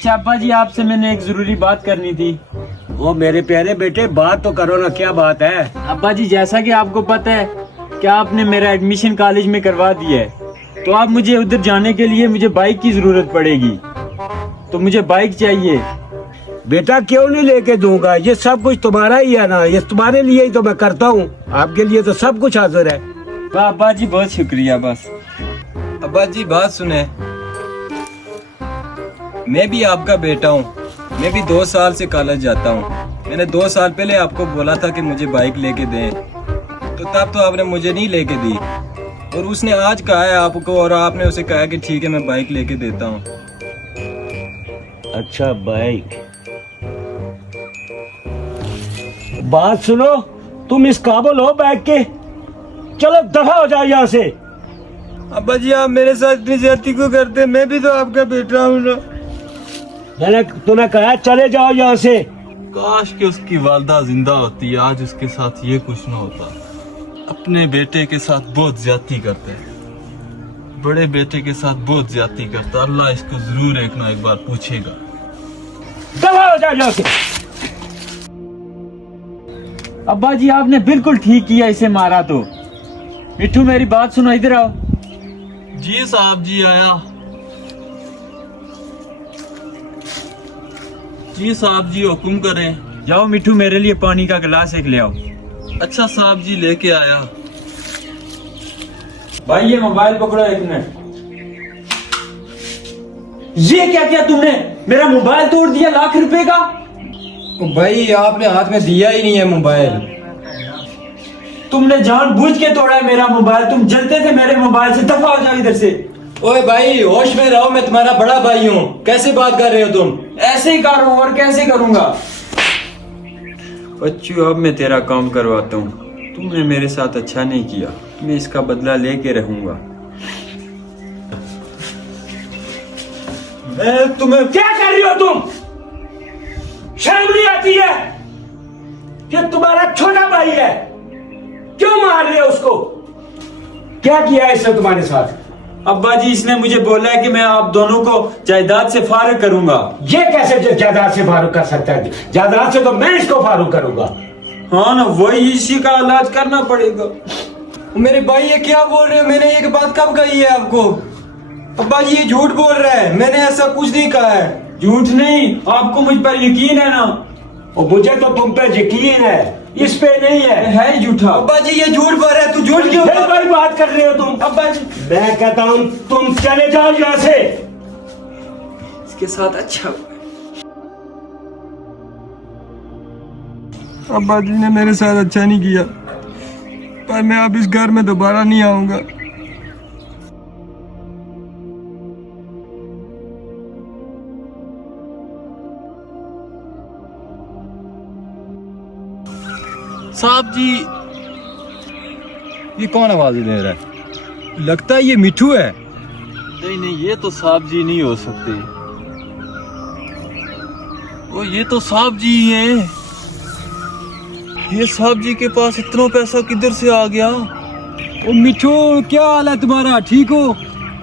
अच्छा अब्बा जी, आपसे मैंने एक जरूरी बात करनी थी। ओ मेरे प्यारे बेटे, बात तो करो ना, क्या बात है? अब्बा जी, जैसा कि आपको पता है कि आपने मेरा एडमिशन कॉलेज में करवा दिया है, तो आप मुझे उधर जाने के लिए मुझे बाइक की जरूरत पड़ेगी, तो मुझे बाइक चाहिए। बेटा क्यों नहीं लेके दूंगा, ये सब कुछ तुम्हारा ही है ना, ये तुम्हारे लिए ही तो मैं करता हूँ, आपके लिए तो सब कुछ हाजिर है। वाह अब्बा जी, बहुत शुक्रिया। बस अब्बा जी बात सुने, मैं भी आपका बेटा हूँ, मैं भी 2 साल से कॉलेज जाता हूँ। मैंने 2 साल पहले आपको बोला था कि मुझे बाइक लेके दें, तो तब तो आपने मुझे नहीं लेके दी, और उसने आज कहा है आपको, और आपने उसे कहा कि ठीक है मैं बाइक लेके देता हूँ। अच्छा बाइक, बात सुनो, तुम इस काबिल हो बाइक के? चलो दफा हो जाओ यहाँ से। अब्बा जी आप मेरे साथ इतनी ज्यादती क्यों करते हैं? मैं भी तो आपका बेटा हूँ ना। मैंने तुम्हें कहा चले जाओ यहाँ से। काश कि उसकी वालदा जिंदा होती, आज उसके साथ ये कुछ न होता। अपने बेटे के साथ बहुत ज्यादती करते हैं, बड़े बेटे के साथ बहुत ज्यादती करता। अल्लाह इसको जरूर एक ना एक बार पूछेगा। दफा हो जाओ यहाँ से। अब्बा जी, आपने बिल्कुल ठीक किया इसे मारा तो। मिठू मेरी बात सुनो, इधर आओ। जी साहब जी आया। जी साहब जी हुक्म करें। जाओ मिठू, मेरे लिए पानी का गिलास एक ले आओ। अच्छा साहब जी लेके आया। भाई ये मोबाइल पकड़ो, एक मिनट। ये क्या किया तुमने? मेरा मोबाइल तोड़ दिया, लाख रुपए का। भाई आपने हाथ में दिया ही नहीं है मोबाइल। तुमने जानबूझ के तोड़ा है मेरा मोबाइल। तुम जलते थे मेरे मोबाइल से। दफा हो जाओ इधर से। ओए भाई होश में रहो, मैं तुम्हारा बड़ा भाई हूँ, कैसे बात कर रहे हो तुम? ऐसे ही करूँ और कैसे करूंगा? बच्चू, अब मैं तेरा काम करवाता हूँ। तुमने मेरे साथ अच्छा नहीं किया, मैं इसका बदला लेके रहूंगा। मैं तुम्हें क्या कर रही हो तुम? शर्म नहीं आती है? कि तुम्हारा छोटा भाई है, क्यों मार रहे हो उसको? क्या किया है इसने तुम्हारे साथ? अब्बा जी, इसने मुझे बोला है कि मैं आप दोनों को जायदाद से फारिग करूंगा। ये कैसे जायदाद से फारूक कर सकता है? जायदाद से तो मैं इसको फारूक करूंगा। हाँ ना, वही, इसी का इलाज करना पड़ेगा। मेरे भाई ये क्या बोल रहे हो? मैंने एक बात कब कही है आपको? अब्बा जी ये झूठ बोल रहा है, मैंने ऐसा कुछ नहीं कहा है। झूठ नहीं, आपको मुझ पर यकीन है ना? और मुझे तो तुम पे यकीन है, इस पे नहीं है ही झूठा। अब्बा जी ये झूठ बोल रहा है, तू झूठ क्यों? फिर कोई बात कर रहे हो तुम? अब्बा जी मैं कहता हूँ तुम चले जाओ यहाँ से। इसके साथ अच्छा। अब्बा जी ने मेरे साथ अच्छा नहीं किया, पर मैं अब इस घर में दोबारा नहीं आऊंगा। साहब जी ये कौन आवाज दे रहा है? लगता है ये मिठू है। नहीं नहीं, ये तो साहब जी नहीं हो सकते। ओ ये तो साहब जी ही हैं। ये साहब जी के पास इतना पैसा किधर से आ गया? ओ मिठू क्या हाल है तुम्हारा, ठीक हो?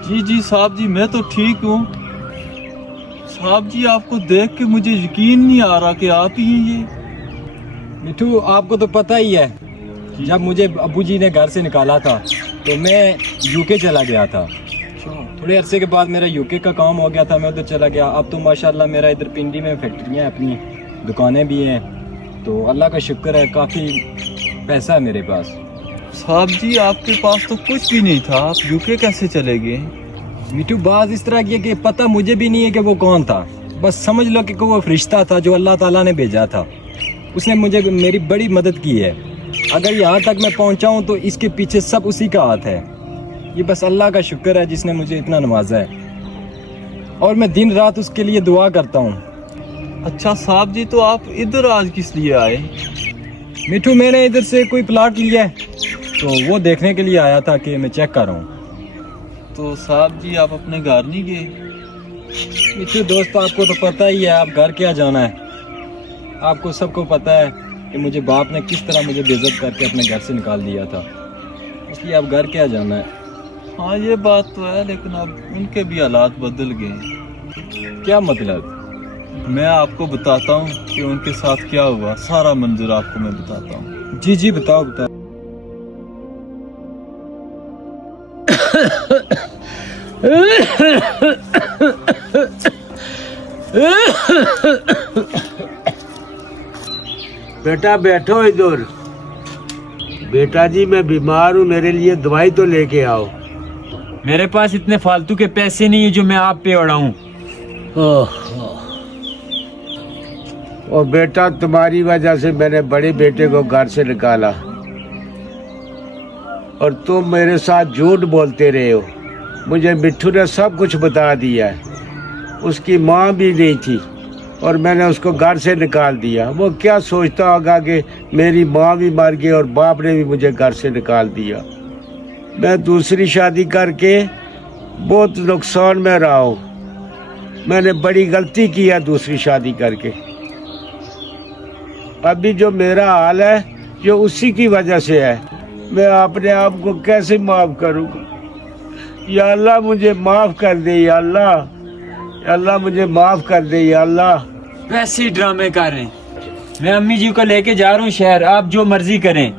जी जी साहब जी, मैं तो ठीक हूँ। साहब जी आपको देख के मुझे यकीन नहीं आ रहा कि आप ही हैं ये। मिठू आपको तो पता ही है, जब मुझे अब्बू जी ने घर से निकाला था तो मैं यूके चला गया था। थोड़े अरसे के बाद मेरा यूके का काम हो गया था, मैं उधर चला गया। अब तो माशाल्लाह मेरा इधर पिंडी में फैक्ट्रियाँ हैं, अपनी दुकानें भी हैं, तो अल्लाह का शुक्र है, काफ़ी पैसा है मेरे पास। साहब जी आपके पास तो कुछ भी नहीं था, आप यूके कैसे चले गए? मिठू बात इस तरह की है कि पता मुझे भी नहीं है कि वो कौन था, बस समझ लो कि वो फरिश्ता था जो अल्लाह ताला ने भेजा था। उसने मुझे मेरी बड़ी मदद की है। अगर यहाँ तक मैं पहुँचा हूँ तो इसके पीछे सब उसी का हाथ है। ये बस अल्लाह का शुक्र है जिसने मुझे इतना नवाजा है, और मैं दिन रात उसके लिए दुआ करता हूँ। अच्छा साहब जी, तो आप इधर आज किस लिए आए? मिठू मैंने इधर से कोई प्लाट लिया है, तो वो देखने के लिए आया था कि मैं चेक कर रहा हूँ। तो साहब जी आप अपने घर नहीं गए? मिठू दोस्त आपको तो पता ही है, आप घर क्या जाना है। आपको सबको पता है कि मुझे बाप ने किस तरह मुझे बेइज्जत करके अपने घर से निकाल दिया था, इसलिए अब घर क्या जाना है। हाँ ये बात तो है, लेकिन अब उनके भी हालात बदल गए। क्या मतलब? मैं आपको बताता हूँ कि उनके साथ क्या हुआ। सारा मंजर आपको मैं बताता हूँ। जी जी बताओ बताओ। बेटा बैठो इधर। बेटा जी मैं बीमार हूँ, मेरे लिए दवाई तो लेके आओ। मेरे पास इतने फालतू के पैसे नहीं है जो मैं आप पे उड़ाऊं। और बेटा तुम्हारी वजह से मैंने बड़े बेटे को घर से निकाला और तुम मेरे साथ झूठ बोलते रहे हो। मुझे मिट्ठू ने सब कुछ बता दिया है। उसकी माँ भी नहीं थी और मैंने उसको घर से निकाल दिया। वो क्या सोचता होगा कि मेरी माँ भी मर गई और बाप ने भी मुझे घर से निकाल दिया। मैं दूसरी शादी करके बहुत नुकसान में रहा हूँ। मैंने बड़ी गलती की है दूसरी शादी करके। अभी जो मेरा हाल है जो उसी की वजह से है। मैं अपने आप को कैसे माफ करूँगा? या अल्लाह मुझे माफ कर दे। या अल्लाह, या अल्लाह मुझे माफ कर दे। या अल्लाह। वैसे ही ड्रामे कर रहे हैं। मैं अम्मी जी को लेके जा रहा हूँ शहर, आप जो मर्जी करें।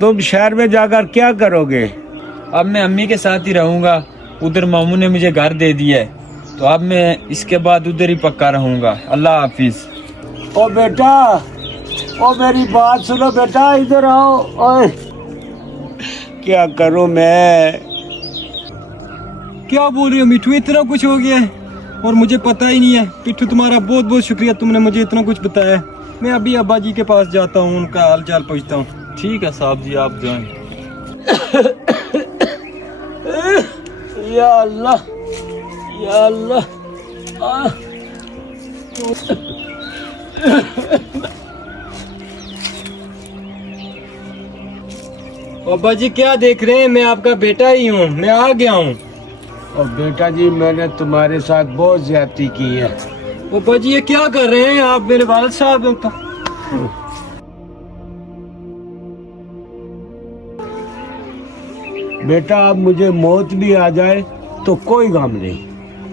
तुम शहर में जाकर क्या करोगे? अब मैं अम्मी के साथ ही रहूंगा। उधर मामू ने मुझे घर दे दिया है, तो अब मैं इसके बाद उधर ही पक्का रहूंगा। अल्लाह हाफिज। ओ बेटा, ओ मेरी बात सुनो बेटा, इधर आओ। ओए क्या करूं मैं? क्या बोल रहे हो मिठू, इतना कुछ हो गया है और मुझे पता ही नहीं है। पिट्ठू तुम्हारा बहुत बहुत शुक्रिया, तुमने मुझे इतना कुछ बताया। मैं अभी अब्बा जी के पास जाता हूँ, उनका हाल चाल पूछता हूँ। ठीक है साहब जी, आप जाएं। या अल्लाह, या अल्लाह। अब्बा जी क्या देख रहे हैं, मैं आपका बेटा ही हूँ, मैं आ गया हूँ। और बेटा जी मैंने तुम्हारे साथ बहुत ज्यादती की है। अब्बा जी ये क्या कर रहे हैं आप, मेरे वालिद साहब? बेटा अब मुझे मौत भी आ जाए तो कोई गम नहीं।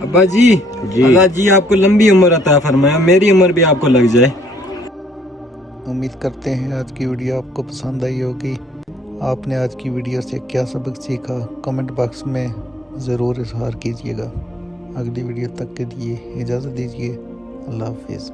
अब्बा जी अल्लाह जी आपको लंबी उम्र अता फरमाए, मेरी उम्र भी आपको लग जाए। उम्मीद करते हैं आज की वीडियो आपको पसंद आई होगी। आपने आज की वीडियो से क्या सबक सीखा कमेंट बॉक्स में ज़रूर इजहार कीजिएगा। अगली वीडियो तक के लिए इजाज़त दीजिए। अल्लाह हाफिज़।